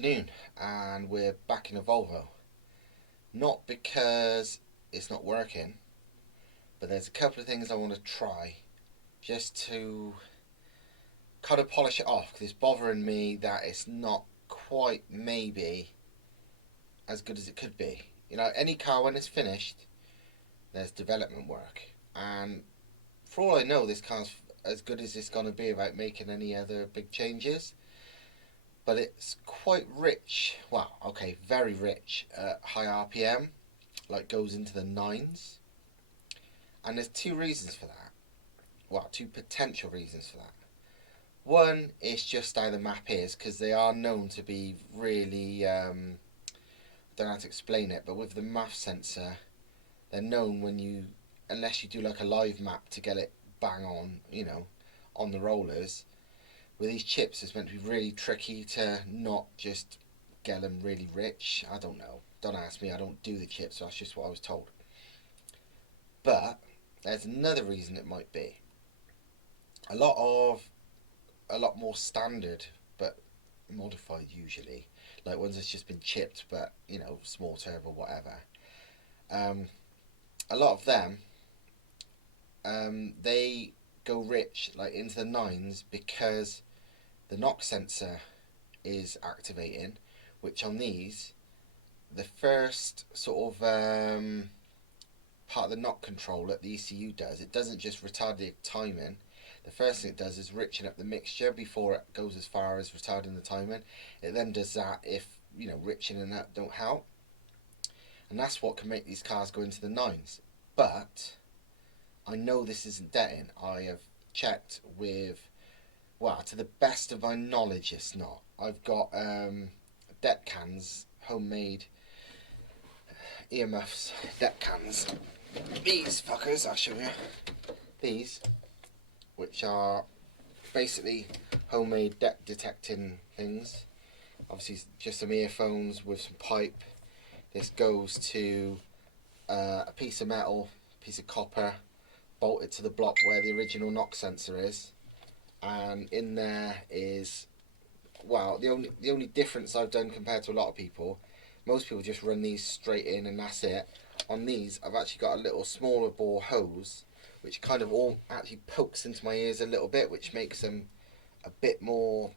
afternoon, and we're back in a Volvo. Not because it's not working, but there's a couple of things I want to try just to kind of polish it off because it's bothering me that it's not quite maybe as good as it could be. You know, any car when it's finished, there's development work, and for all I know, this car's as good as it's going to be without making any other big changes. But it's quite rich. Well, okay, very rich at high RPM, like goes into the nines. And there's two reasons for that. Well, two potential reasons for that. One is just how the map is, because they are known to be really, I don't know how to explain it, but with the MAF sensor, they're known when you, unless you do like a live map to get it bang on, you know, on the rollers, with these chips it's meant to be really tricky to not just get them really rich. I don't know. Don't ask me. I don't do the chips, so that's just what I was told. But there's another reason it might be. A lot more standard, but modified usually. Like ones that's just been chipped, but you know, small turbo, whatever. A lot of them, they go rich like into the nines because the knock sensor is activating, which on these, the first sort of part of the knock control that the ECU does, it doesn't just retard the timing. The first thing it does is richen up the mixture before it goes as far as retarding the timing. It then does that if, you know, richening up don't help. And that's what can make these cars go into the nines. But I know this isn't denting. I have checked with, well, to the best of my knowledge, it's not. I've got deck cans, homemade earmuffs, deck cans. These fuckers, I'll show you. These, which are basically homemade deck detecting things. Obviously, just some earphones with some pipe. This goes to a piece of metal, piece of copper, bolted to the block where the original knock sensor is. And in there is, well, the only difference I've done compared to a lot of people, most people just run these straight in and that's it. On these, I've actually got a little smaller bore hose, which kind of all actually pokes into my ears a little bit, which makes them a bit more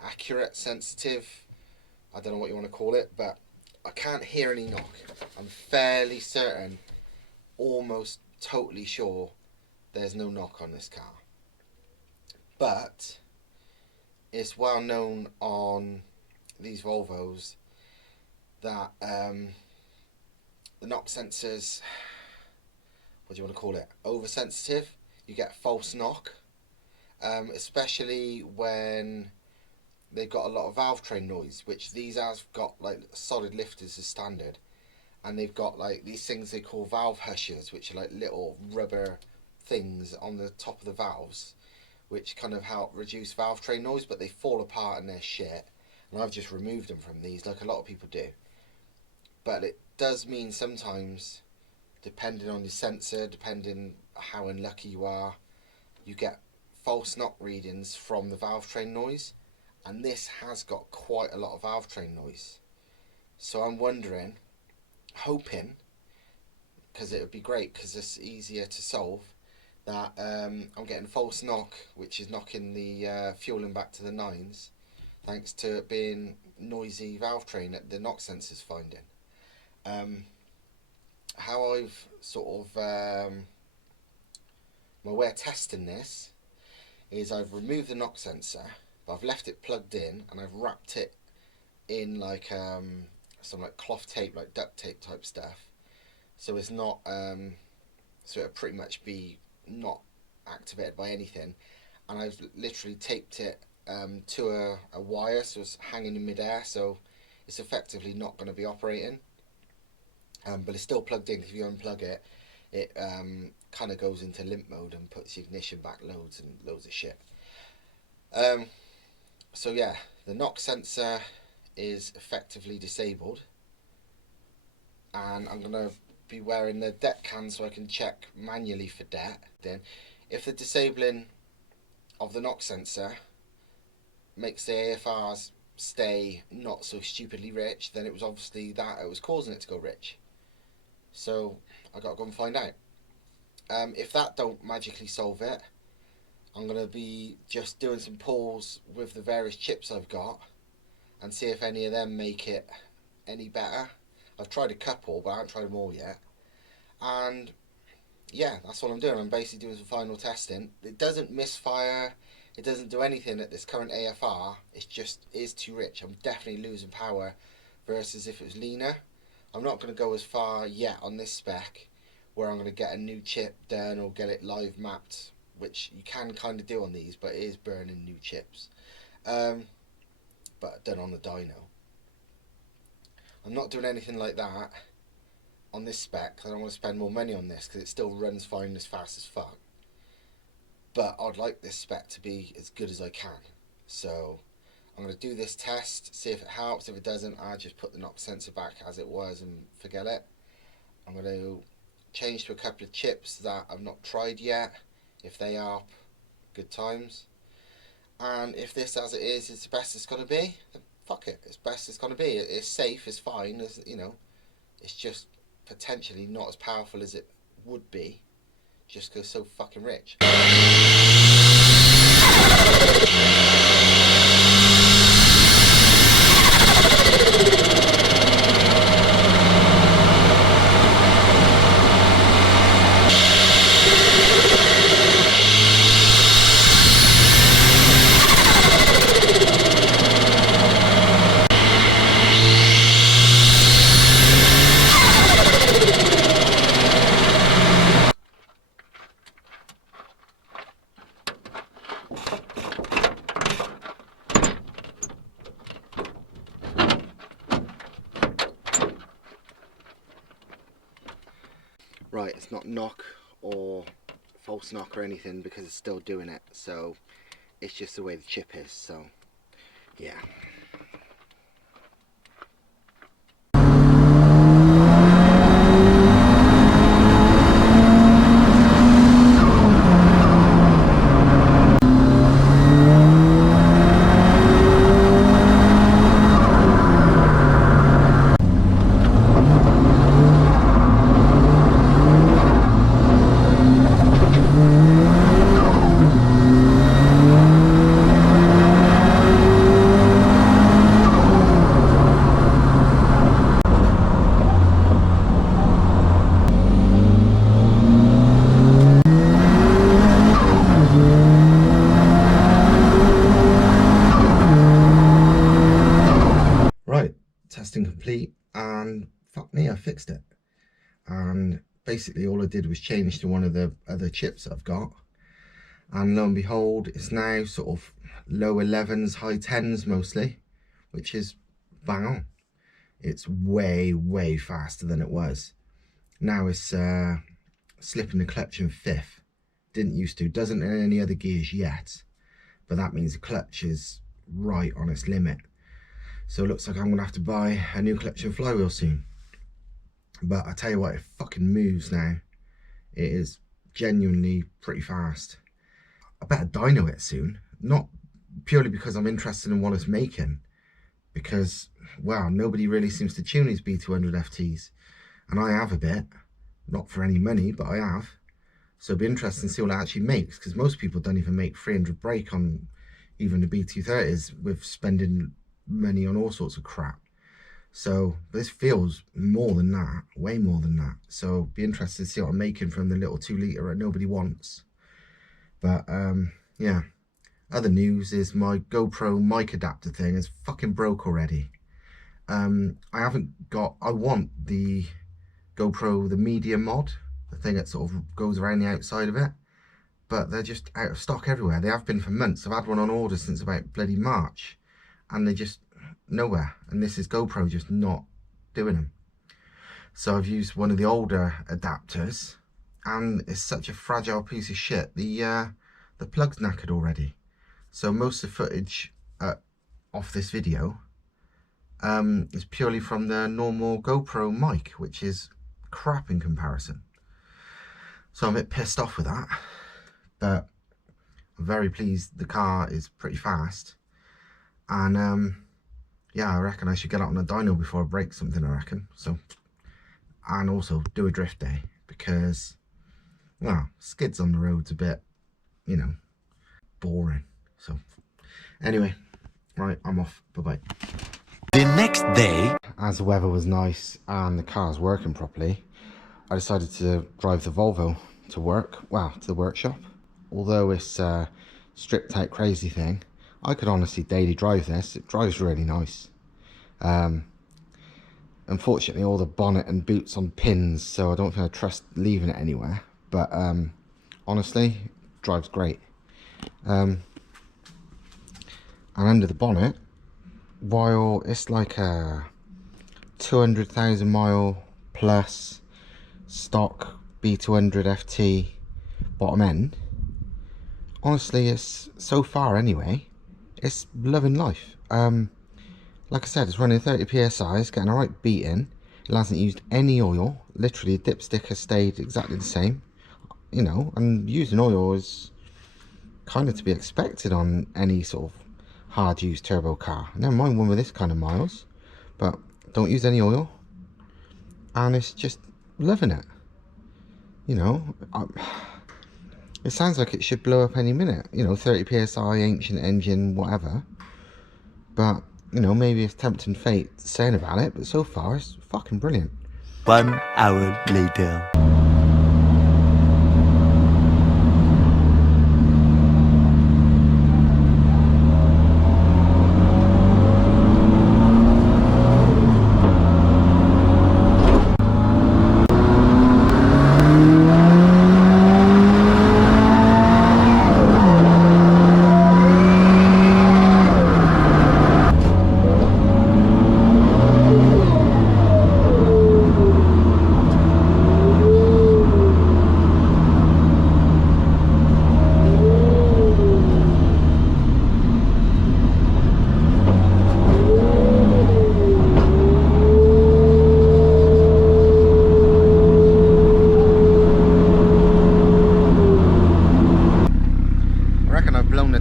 accurate, sensitive. I don't know what you want to call it, but I can't hear any knock. I'm fairly certain, almost totally sure, there's no knock on this car. But it's well known on these Volvos that the knock sensors, what do you want to call it, oversensitive. You get false knock, especially when they've got a lot of valve train noise, which these have got like solid lifters as standard, and they've got like these things they call valve hushers, which are like little rubber things on the top of the valves, which kind of help reduce valve train noise, but they fall apart and they're shit. And I've just removed them from these, like a lot of people do. But it does mean sometimes, depending on your sensor, depending how unlucky you are, you get false knock readings from the valve train noise. And this has got quite a lot of valve train noise. So I'm wondering, hoping, because it would be great because it's easier to solve, that I'm getting false knock, which is knocking the fueling back to the nines, thanks to it being noisy valve train that the knock sensor's finding. How I've sort of my way of testing this is I've removed the knock sensor, but I've left it plugged in and I've wrapped it in like some like cloth tape, like duct tape type stuff, so it's not so it'll pretty much be not activated by anything. And I've literally taped it to a wire, so it's hanging in midair, so it's effectively not going to be operating, but it's still plugged in. If you unplug it, it kind of goes into limp mode and puts the ignition back loads and loads of shit. So yeah, the knock sensor is effectively disabled, and I'm going to be wearing the deck can so I can check manually for det. Then if the disabling of the knock sensor makes the AFRs stay not so stupidly rich, then it was obviously that it was causing it to go rich. So I got to go and find out. If that don't magically solve it, I'm going to be just doing some pulls with the various chips I've got and see if any of them make it any better. I've tried a couple, but I haven't tried them all yet. And yeah, that's what I'm doing. I'm basically doing some final testing. It doesn't misfire. It doesn't do anything at this current AFR. It's just is too rich. I'm definitely losing power versus if it was leaner. I'm not going to go as far yet on this spec where I'm going to get a new chip done or get it live mapped, which you can kind of do on these, but it is burning new chips. But done on the dyno. I'm not doing anything like that on this spec. I don't want to spend more money on this because it still runs fine as fast as fuck. But I'd like this spec to be as good as I can. So I'm going to do this test, see if it helps. If it doesn't, I'll just put the knock sensor back as it was and forget it. I'm going to change to a couple of chips that I've not tried yet. If they are, good times. And if this as it is the best it's going to be, then fuck it, it's best it's going to be. It's safe, it's fine, it's just potentially not as powerful as it would be just because so fucking rich. Right, it's not knock or false knock or anything because it's still doing it, so it's just the way the chip is, so yeah. Right, testing complete, and fuck me, I fixed it. And basically all I did was change to one of the other chips I've got, and lo and behold, it's now sort of low 11s, high 10s mostly, which is bang on. It's way faster than it was. Now it's slipping the clutch in fifth. Didn't used to, doesn't in any other gears yet, but that means the clutch is right on its limit. So it looks like I'm gonna have to buy a new clutch and flywheel soon. But I tell you what, it fucking moves now. It is genuinely pretty fast. I better dyno it soon. Not purely because I'm interested in what it's making, because, well, nobody really seems to tune these B200 FTs. And I have a bit, not for any money, but I have. So it'll be interesting to see what it actually makes, because most people don't even make 300 brake on even the B230s with spending money on all sorts of crap. So this feels more than that, way more than that. So be interested to see what I'm making from the little 2 litre that nobody wants. But yeah, other news is my GoPro mic adapter thing is fucking broke already. I want the GoPro, the media mod, the thing that sort of goes around the outside of it, but they're just out of stock everywhere. They have been for months. I've had one on order since about bloody March, and they're just nowhere. And this is GoPro just not doing them. So I've used one of the older adapters, and it's such a fragile piece of shit. The plug's knackered already. So most of the footage off this video is purely from the normal GoPro mic, which is crap in comparison. So I'm a bit pissed off with that, but I'm very pleased the car is pretty fast. And yeah, I reckon I should get out on a dyno before I break something, I reckon. So, and also do a drift day, because, well, skids on the road's a bit, you know, boring. So, anyway, right, I'm off. Bye-bye. The next day, as the weather was nice and the car's working properly, I decided to drive the Volvo to work, well, to the workshop. Although it's a stripped out crazy thing, I could honestly daily drive this. It drives really nice. Unfortunately, all the bonnet and boots on pins, so I don't think I trust leaving it anywhere. But honestly, it drives great. And under the bonnet, while it's like a 200,000 mile plus stock B200 FT bottom end, honestly, it's so far anyway, it's loving life. Like I said, it's running 30 psi, it's getting a right beat in. It hasn't used any oil. Literally, the dipstick has stayed exactly the same, you know, and using oil is kind of to be expected on any sort of hard used turbo car. Never mind one with this kind of miles, but don't use any oil, and it's just loving it. You know, it sounds like it should blow up any minute, you know, 30 psi, ancient engine, whatever. But, you know, maybe it's tempting fate saying about it, but so far it's fucking brilliant. 1 hour later.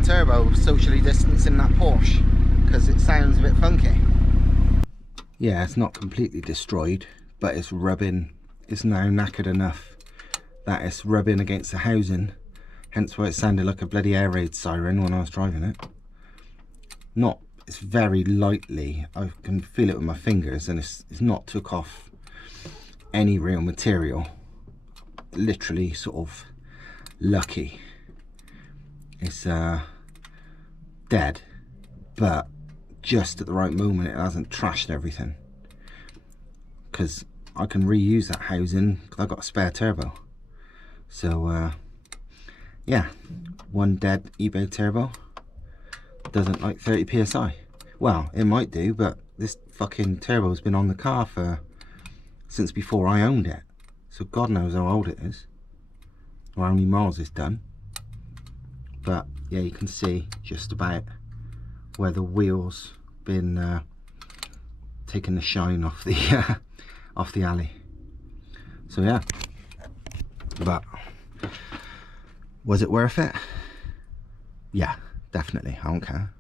Turbo socially distancing that Porsche, because it sounds a bit funky. Yeah, it's not completely destroyed, but it's rubbing. It's now knackered enough that it's rubbing against the housing, hence why it sounded like a bloody air raid siren when I was driving it. It's very lightly, I can feel it with my fingers, and it's not took off any real material. Literally sort of lucky. It's dead, but just at the right moment it hasn't trashed everything, because I can reuse that housing because I've got a spare turbo. So yeah, one dead eBay turbo doesn't like 30 psi. Well, it might do, but this fucking turbo's been on the car since before I owned it, so God knows how old it is or how many miles it's done. But yeah, you can see just about where the wheels been taking the shine off the off the alley. So yeah, but was it worth it? Yeah, definitely. I don't care.